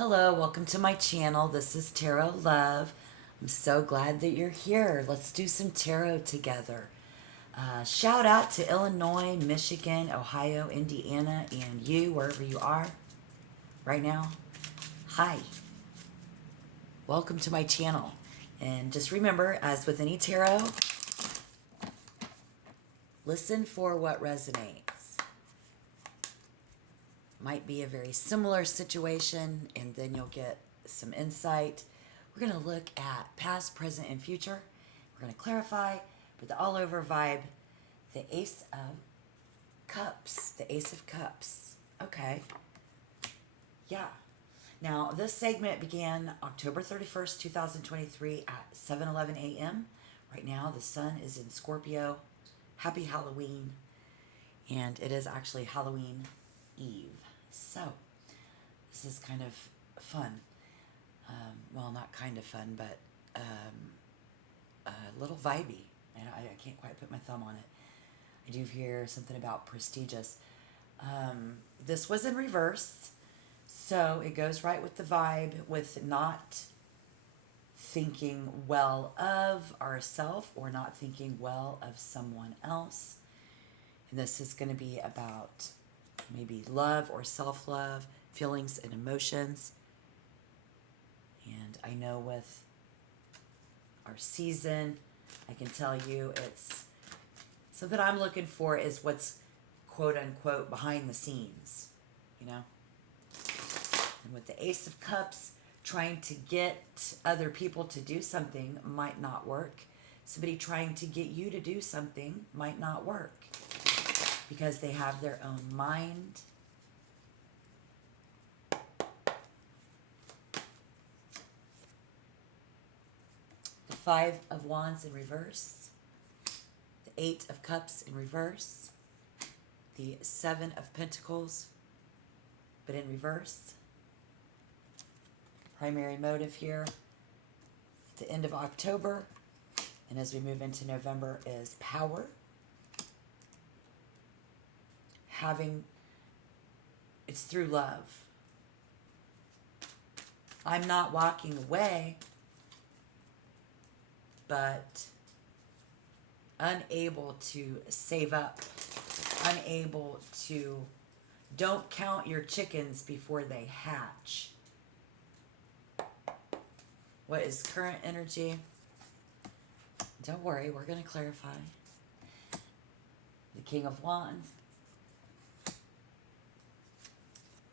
Hello, welcome to my channel. This is Tarot Love. I'm so glad that you're here. Let's do some tarot together. Shout out to Illinois, Michigan, Ohio, Indiana, and you, wherever you are right now. Hi. Welcome to my channel. And just remember, as with any tarot, listen for what resonates. Might be a very similar situation, and then you'll get some insight. We're going to look at past, present, and future. We're going to clarify, but the all over vibe, the Ace of Cups. The Ace of Cups. Okay. Yeah. Now, this segment began October 31st, 2023 at 7:11 a.m. Right now, the sun is in Scorpio. Happy Halloween. And it is actually Halloween Eve. So, this is kind of fun. Well, not kind of fun, but a little vibey. And I can't quite put my thumb on it. I do hear something about prestigious. This was in reverse, so it goes right with the vibe with not thinking well of ourselves or not thinking well of someone else. And this is going to be about maybe love or self-love, feelings and emotions. And I know with our season, I can tell you it's something I'm looking for is what's quote unquote behind the scenes, you know? And with the Ace of Cups, trying to get other people to do something might not work. Somebody trying to get you to do something might not work because they have their own mind. The Five of Wands in reverse. The Eight of Cups in reverse. The Seven of Pentacles, but in reverse. Primary motive here, the end of October, and as we move into November, is power. It's through love. I'm not walking away, but unable to save up, unable to, don't count your chickens before they hatch. What is current energy? Don't worry, we're going to clarify. The King of Wands.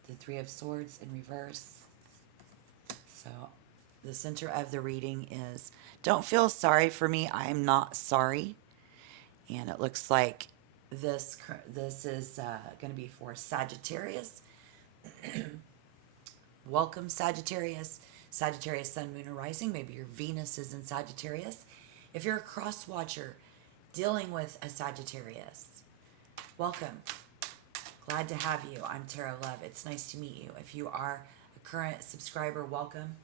The Three of Swords in reverse. So the center of the reading is, don't feel sorry for me. I am not sorry. And it looks like this is going to be for Sagittarius. Welcome, Sagittarius. Sagittarius, Sun, Moon, or Rising. Maybe your Venus is in Sagittarius. If you're a cross watcher dealing with a Sagittarius, welcome. Glad to have you. I'm Tarot Love. It's nice to meet you. If you are a current subscriber, welcome.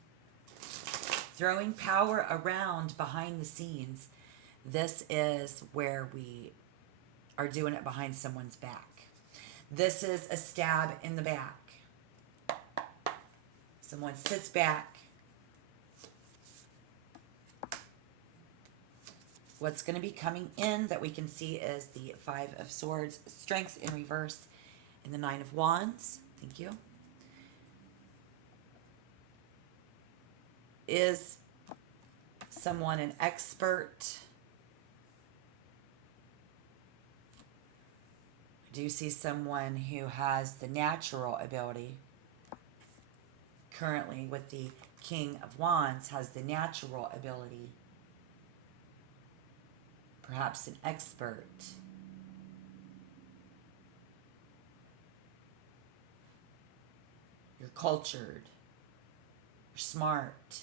Throwing power around behind the scenes. This is where we are doing it behind someone's back. This is a stab in the back. Someone sits back. What's going to be coming in that we can see is the Five of Swords, Strength in reverse, and the Nine of Wands. Thank you. Is someone an expert? I do see someone who has the natural ability. Currently with the King of Wands has the natural ability. Perhaps an expert. You're cultured. You're smart.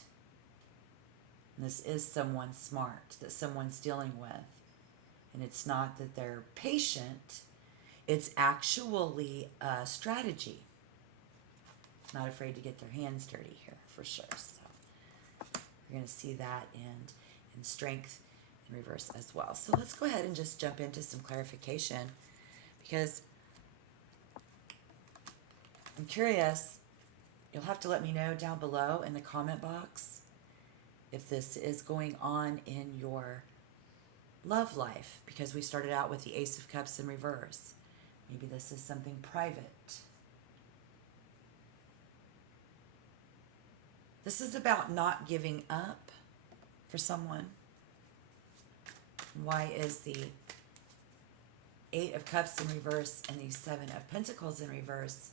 And this is someone smart that someone's dealing with. And it's not that they're patient. It's actually a strategy. Not afraid to get their hands dirty here, for sure. So you're going to see that in strength in reverse as well. So let's go ahead and just jump into some clarification, because I'm curious You'll have to let me know down below in the comment box if this is going on in your love life, because we started out with the Ace of Cups in reverse. Maybe this is something private. This is about not giving up for someone. Why is the Eight of Cups in reverse and the Seven of Pentacles in reverse?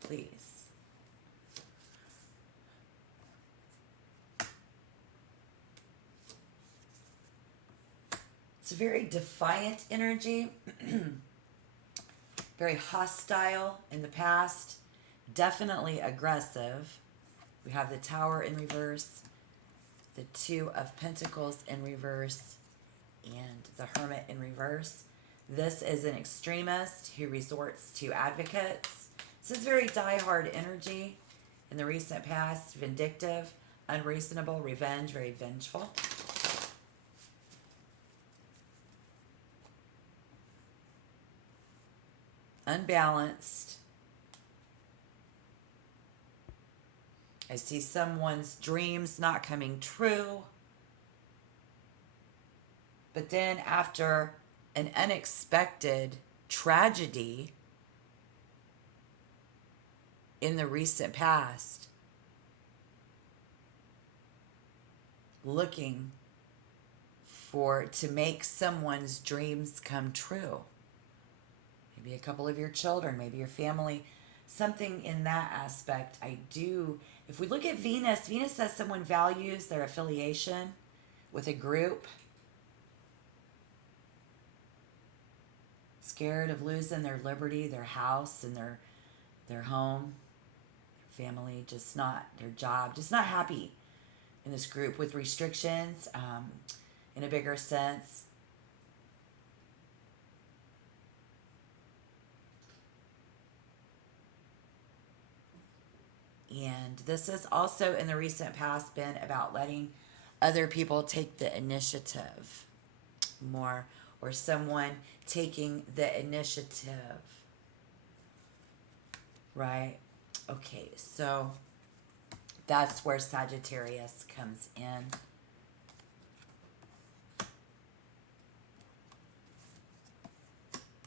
Please. It's a very defiant energy, very hostile in the past, definitely aggressive. We have the Tower in reverse, the Two of Pentacles in reverse, and the Hermit in reverse. This is an extremist who resorts to advocates. This is very die-hard energy in the recent past, vindictive, unreasonable, revenge, very vengeful. Unbalanced. I see someone's dreams not coming true. But then after an unexpected tragedy in the recent past, looking to make someone's dreams come true. Maybe a couple of your children, maybe your family, something in that aspect. If we look at Venus, Venus says someone values their affiliation with a group, scared of losing their liberty, their house, and their home, their family, just not their job, just not happy in this group with restrictions in a bigger sense. And this has also in the recent past been about letting other people take the initiative more, or someone taking the initiative, right? Okay, so that's where Sagittarius comes in.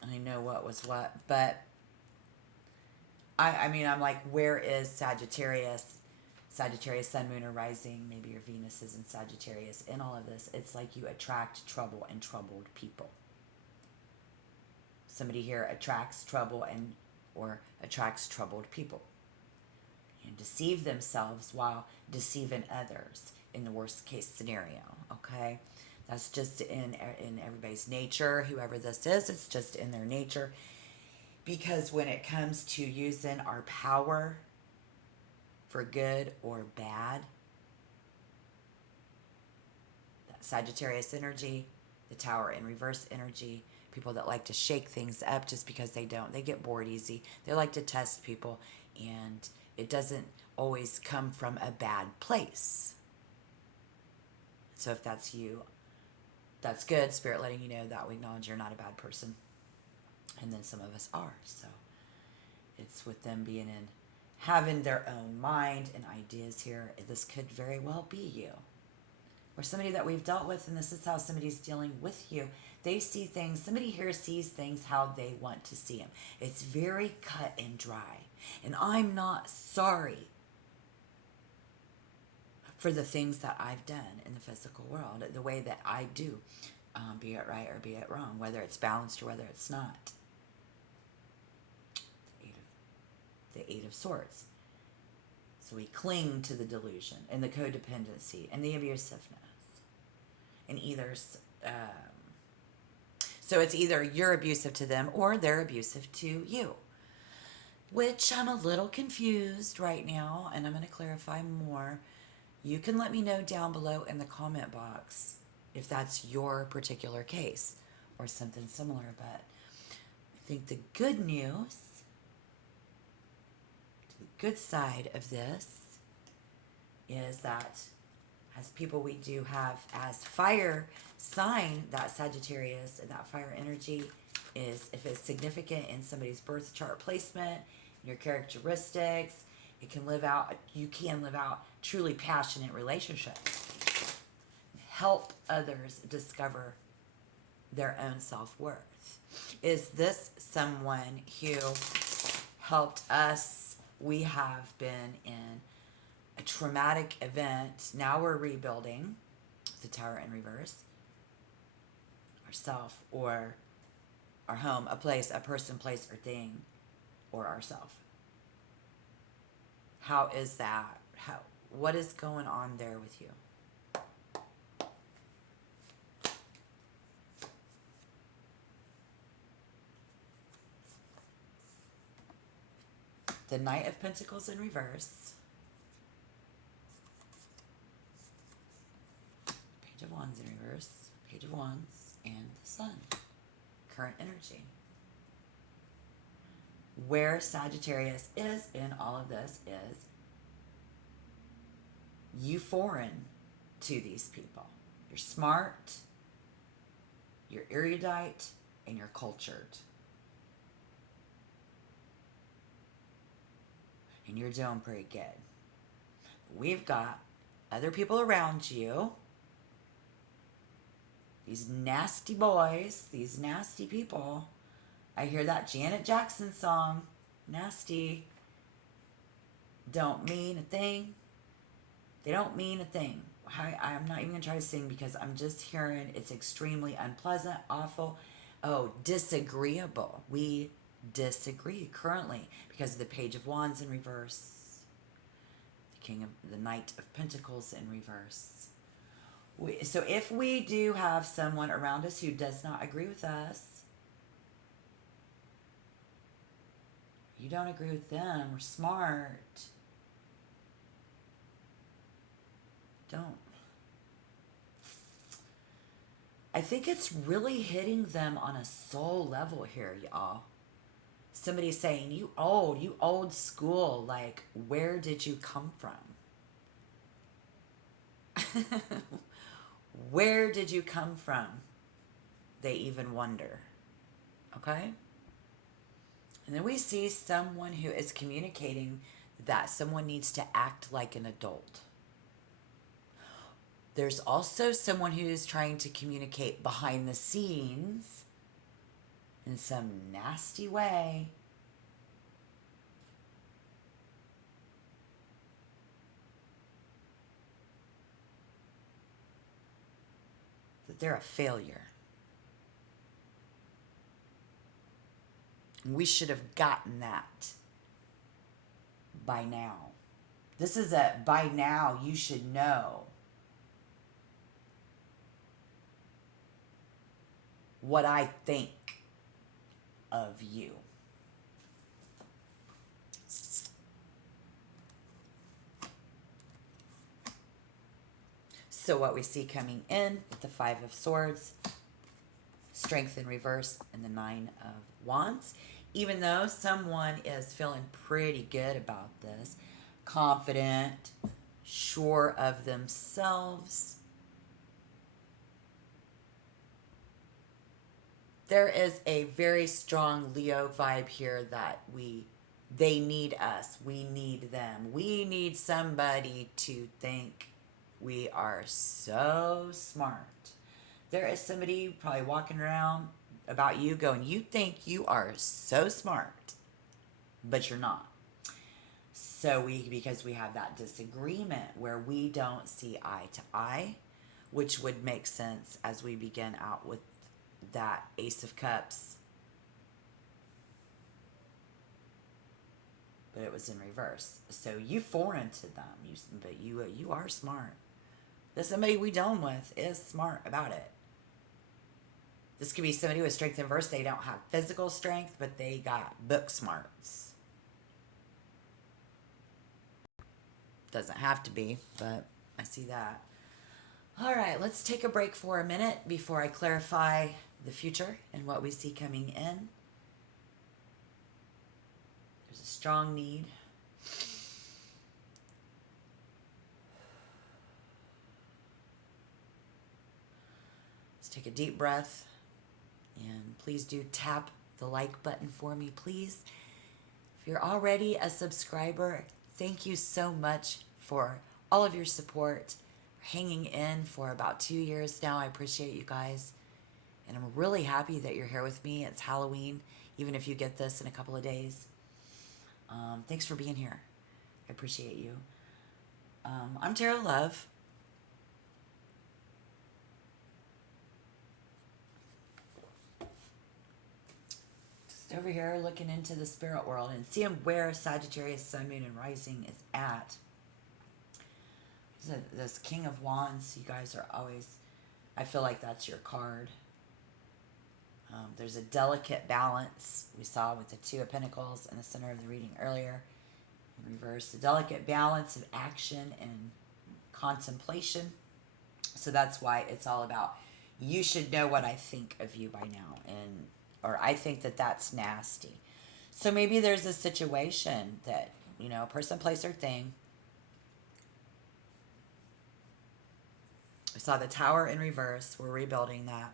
I know what was what, but I mean, I'm like, where is Sagittarius? Sagittarius, Sun, Moon, or Rising. Maybe your Venus is in Sagittarius. In all of this, it's like you attract trouble and troubled people. Somebody here attracts trouble or attracts troubled people. And deceive themselves while deceiving others in the worst case scenario, okay? That's just in everybody's nature. Whoever this is, it's just in their nature. Because when it comes to using our power for good or bad, that Sagittarius energy, the Tower in reverse energy, people that like to shake things up just because they get bored easy. They like to test people, and it doesn't always come from a bad place. So if that's you, that's good. Spirit letting you know that we acknowledge you're not a bad person. And then some of us are. So it's with them having their own mind and ideas here. This could very well be you. Or somebody that we've dealt with, and this is how somebody's dealing with you. They see things, somebody here sees things how they want to see them. It's very cut and dry. And I'm not sorry for the things that I've done in the physical world, the way that I do, be it right or be it wrong, whether it's balanced or whether it's not. The Eight of Swords. So we cling to the delusion and the codependency and the abusiveness. And so it's either you're abusive to them or they're abusive to you. Which I'm a little confused right now, and I'm going to clarify more. You can let me know down below in the comment box if that's your particular case or something similar. But I think the good news, good side of this, is that As people, we do have as fire sign that Sagittarius, and that fire energy is, if it's significant in somebody's birth chart placement, your characteristics, it can live out, you can live out truly passionate relationships. Help others discover their own self-worth. Is this someone who helped us? We have been in a traumatic event. Now we're rebuilding the Tower in reverse. Ourself, or our home, a place, a person, place, or thing, or ourself. How is that? What is going on there with you? The Knight of Pentacles in reverse. Page of Wands in reverse. Page of Wands and the Sun. Current energy. Where Sagittarius is in all of this is you foreign to these people. You're smart, you're erudite, and you're cultured. And you're doing pretty good. We've got other people around you, these nasty boys, these nasty people. I hear that Janet Jackson song, nasty. Don't mean a thing. They don't mean a thing. I'm not even going to try to sing because I'm just hearing it's extremely unpleasant, awful. Oh, disagreeable. We disagree currently because of the Page of Wands in reverse, the Knight of Pentacles in reverse. So if we do have someone around us who does not agree with us, you don't agree with them, we're smart, don't. I think it's really hitting them on a soul level here, y'all. Somebody's saying, you old school, like, where did you come from? Where did you come from? They even wonder. Okay? And then we see someone who is communicating that someone needs to act like an adult. There's also someone who is trying to communicate behind the scenes in some nasty way. That they're a failure. We should have gotten that by now. This is a by now you should know what I think of you. So what we see coming in with the Five of Swords, Strength in reverse, and the Nine of Wands. Even though someone is feeling pretty good about this, confident, sure of themselves, there is a very strong Leo vibe here that they need us. We need them. We need somebody to think we are so smart. There is somebody probably walking around about you going, you think you are so smart, but you're not. So because we have that disagreement where we don't see eye to eye, which would make sense as we begin out with that Ace of Cups, but it was in reverse. So you foreign to them, but you are smart. That somebody we dealing with is smart about it. This could be somebody with strength in reverse. They don't have physical strength, but they got book smarts. Doesn't have to be, but I see that. All right, let's take a break for a minute before I clarify the future and what we see coming in. There's a strong need. . Take a deep breath. And please do tap the like button for me, please. If you're already a subscriber, thank you so much for all of your support, hanging in for about 2 years now. I appreciate you guys. And I'm really happy that you're here with me. It's Halloween, even if you get this in a couple of days. Thanks for being here. I appreciate you. I'm Tarot Love. Just over here looking into the spirit world and seeing where Sagittarius, Sun, Moon, and Rising is at. This King of Wands, you guys are always, I feel like that's your card. There's a delicate balance we saw with the Two of Pentacles in the center of the reading earlier. In reverse, the delicate balance of action and contemplation. So that's why it's all about, you should know what I think of you by now, and or I think that that's nasty. So maybe there's a situation that, a person, place, or thing. We saw the Tower in reverse. We're rebuilding that.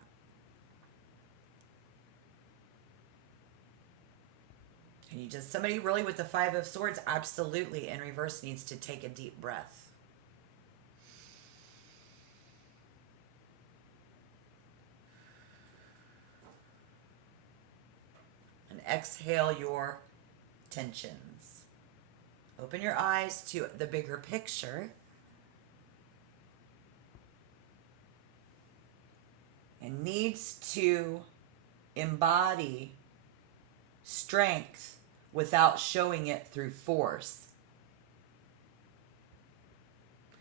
And somebody really with the Five of Swords, absolutely in reverse, needs to take a deep breath. And exhale your tensions. Open your eyes to the bigger picture. And needs to embody strength without showing it through force.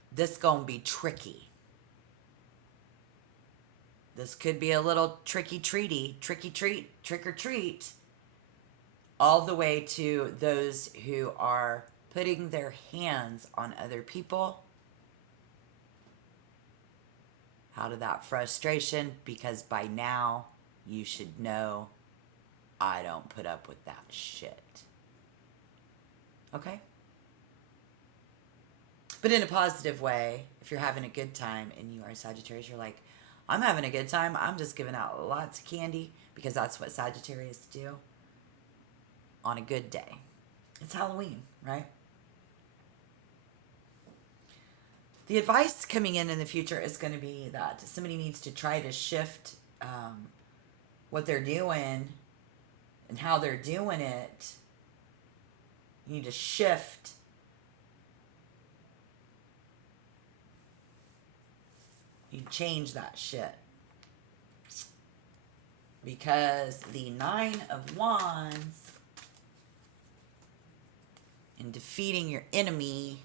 This gonna be tricky. This could be a little trick or treat, all the way to those who are putting their hands on other people. Out of that frustration, because by now you should know I don't put up with that shit. Okay? But in a positive way, if you're having a good time and you are a Sagittarius, you're like, I'm having a good time. I'm just giving out lots of candy, because that's what Sagittarius do on a good day. It's Halloween, right? The advice coming in the future is going to be that somebody needs to try to shift what they're doing and how they're doing it. You need to shift you change that shit. Because the Nine of Wands and defeating your enemy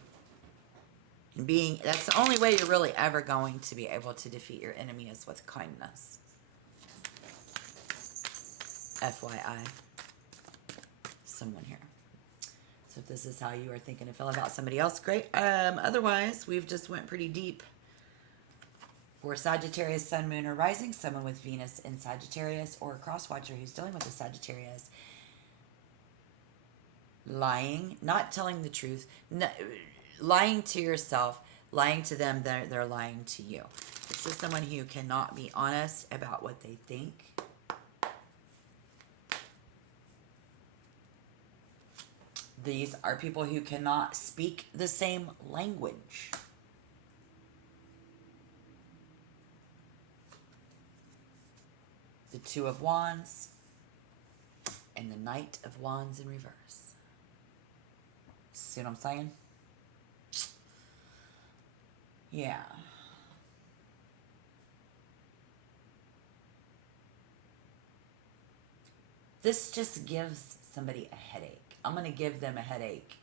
and that's the only way you're really ever going to be able to defeat your enemy, is with kindness. FYI. Someone here. So if this is how you are thinking and feeling about somebody else, great. Otherwise, we've just went pretty deep. For Sagittarius, Sun, Moon, or Rising, someone with Venus in Sagittarius, or a cross-watcher who's dealing with a Sagittarius. Lying, not telling the truth, lying to yourself, lying to them, they're lying to you. This is someone who cannot be honest about what they think. These are people who cannot speak the same language. The Two of Wands and the Knight of Wands in reverse. See what I'm saying? Yeah. This just gives somebody a headache. I'm going to give them a headache.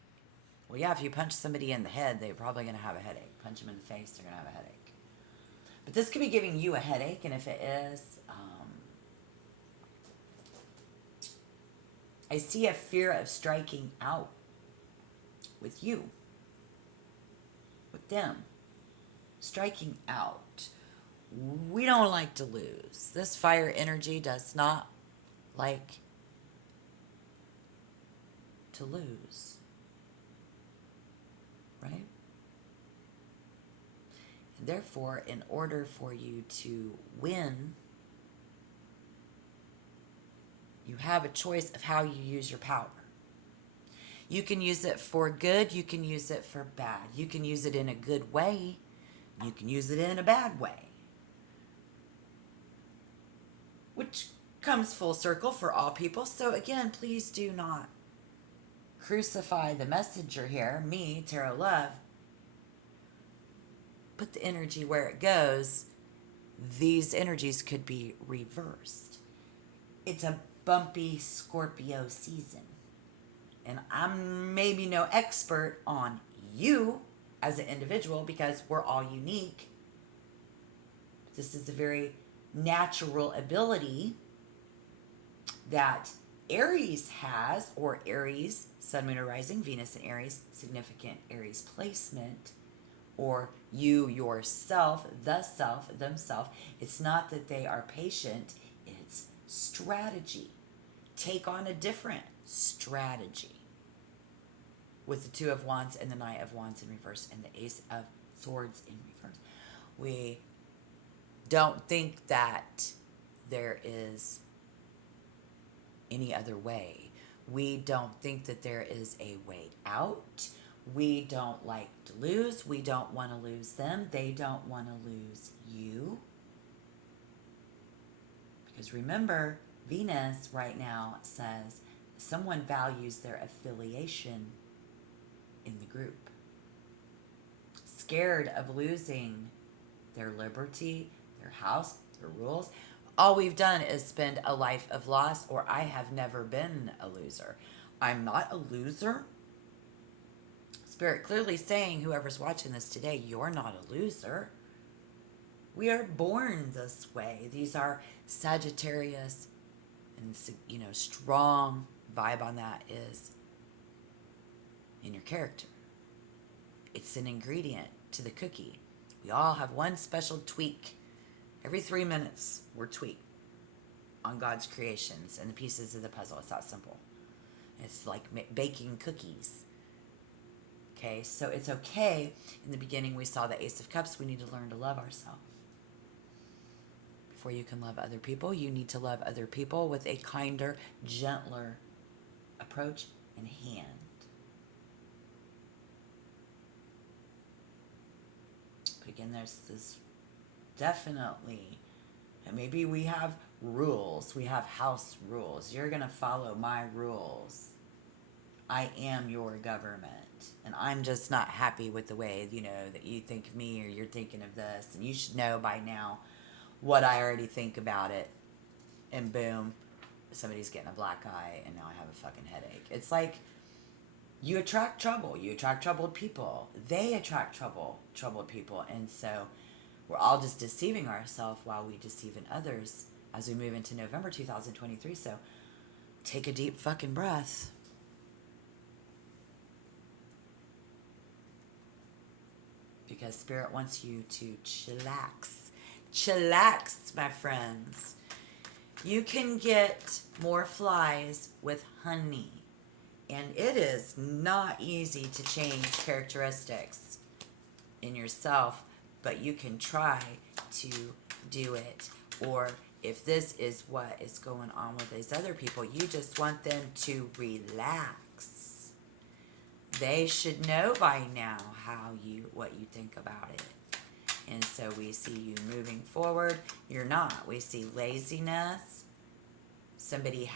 Well, yeah, if you punch somebody in the head, they're probably going to have a headache. Punch them in the face, they're going to have a headache. But this could be giving you a headache, and if it is, I see a fear of striking out with you, with them. Striking out. We don't like to lose. This fire energy does not like to lose. Right? And therefore, in order for you to win You have a choice of how you use your power. You can use it for good. You can use it for bad. You can use it in a good way. You can use it in a bad way. Which comes full circle for all people. So again, please do not crucify the messenger here, me, Tarot Love. Put the energy where it goes. These energies could be reversed. It's a bumpy Scorpio season. And I'm maybe no expert on you as an individual because we're all unique. This is a very natural ability that Aries has, or Aries, Sun, Moon, or Rising, Venus in Aries, significant Aries placement, or you yourself, the self, themselves. It's not that they are patient, it's strategy. Take on a different strategy. With the Two of Wands and the Knight of Wands in reverse and the Ace of Swords in reverse. We don't think that there is any other way. We don't think that there is a way out. We don't like to lose. We don't want to lose them. They don't want to lose you. Because remember, Venus right now says someone values their affiliation in the group. Scared of losing their liberty, their house, their rules. All we've done is spend a life of loss, or I have never been a loser. I'm not a loser. Spirit clearly saying, whoever's watching this today, you're not a loser. We are born this way. These are Sagittarius, and strong vibe on that is in your character. It's an ingredient to the cookie. We all have one special tweak. Every 3 minutes, we're tweaked on God's creations and the pieces of the puzzle. It's that simple. It's like baking cookies. Okay, so it's okay. In the beginning, we saw the Ace of Cups. We need to learn to love ourselves. Before you can love other people, you need to love other people with a kinder, gentler approach and hand. But again, there's this definitely, and maybe we have rules. We have house rules. You're going to follow my rules. I am your government. And I'm just not happy with the way, that you think of me, or you're thinking of this. And you should know by now what I already think about it. And boom, somebody's getting a black eye, and now I have a fucking headache. It's like, you attract trouble. You attract troubled people. They attract troubled people. And so we're all just deceiving ourselves while we deceive in others as we move into November 2023. So take a deep fucking breath. Because Spirit wants you to chillax. Chillax, my friends. You can get more flies with honey. And it is not easy to change characteristics in yourself, but you can try to do it. Or if this is what is going on with these other people, you just want them to relax. They should know by now what you think about it. And so we see you moving forward. You're not. We see laziness. Somebody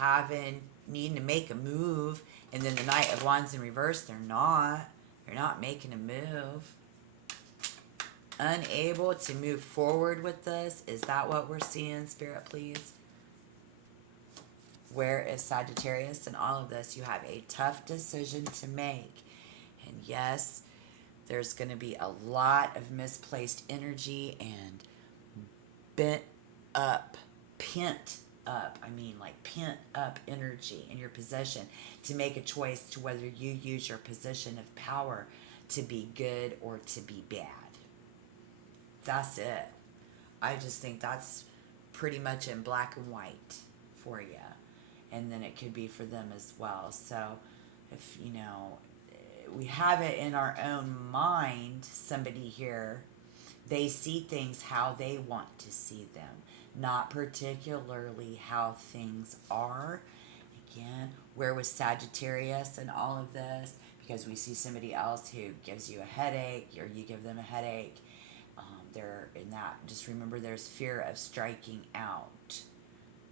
needing to make a move. And then the Knight of Wands in reverse, they're not. They're not making a move. Unable to move forward with this. Is that what we're seeing, Spirit, please? Where is Sagittarius in all of this? You have a tough decision to make. And yes, there's going to be a lot of misplaced energy and pent up energy in your position to make a choice to whether you use your position of power to be good or to be bad. That's it. I just think that's pretty much in black and white for you. And then it could be for them as well. So if, we have it in our own mind, somebody here, they see things how they want to see them, not particularly how things are. Again, where was Sagittarius and all of this? Because we see somebody else who gives you a headache, or you give them a headache. They're in that. Just remember, there's fear of striking out,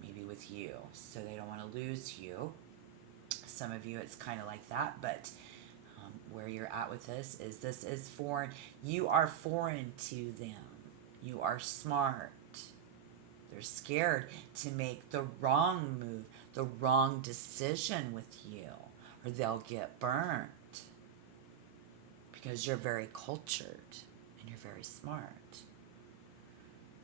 maybe with you, so they don't want to lose you. Some of you, it's kind of like that, but where you're at with this is foreign. You are foreign to them. You are smart. They're scared to make the wrong move, the wrong decision with you, or they'll get burnt because you're very cultured and you're very smart.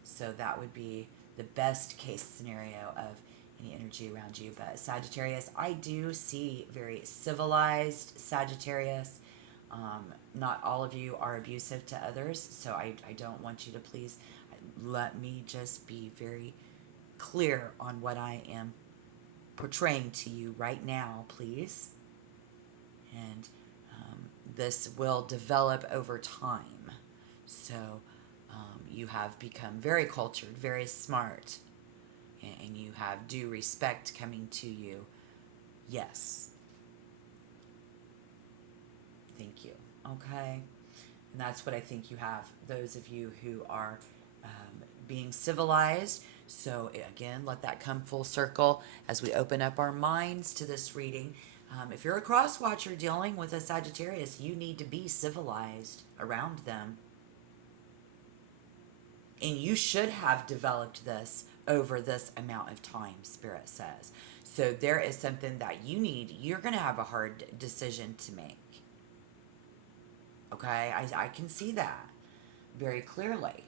So that would be the best case scenario of any energy around you. But Sagittarius, I do see very civilized Sagittarius. Not all of you are abusive to others, so I don't want you to, please let me just be very clear on what I am portraying to you right now, please. And this will develop over time. So you have become very cultured, very smart, and you have due respect coming to you. Yes. Thank you. Okay. And that's what I think you have. Those of you who are being civilized. So again, let that come full circle as we open up our minds to this reading. If you're a cross watcher dealing with a Sagittarius, you need to be civilized around them. And you should have developed this over this amount of time, Spirit says. So there is something that you're going to have a hard decision to make. Okay? I can see that very clearly.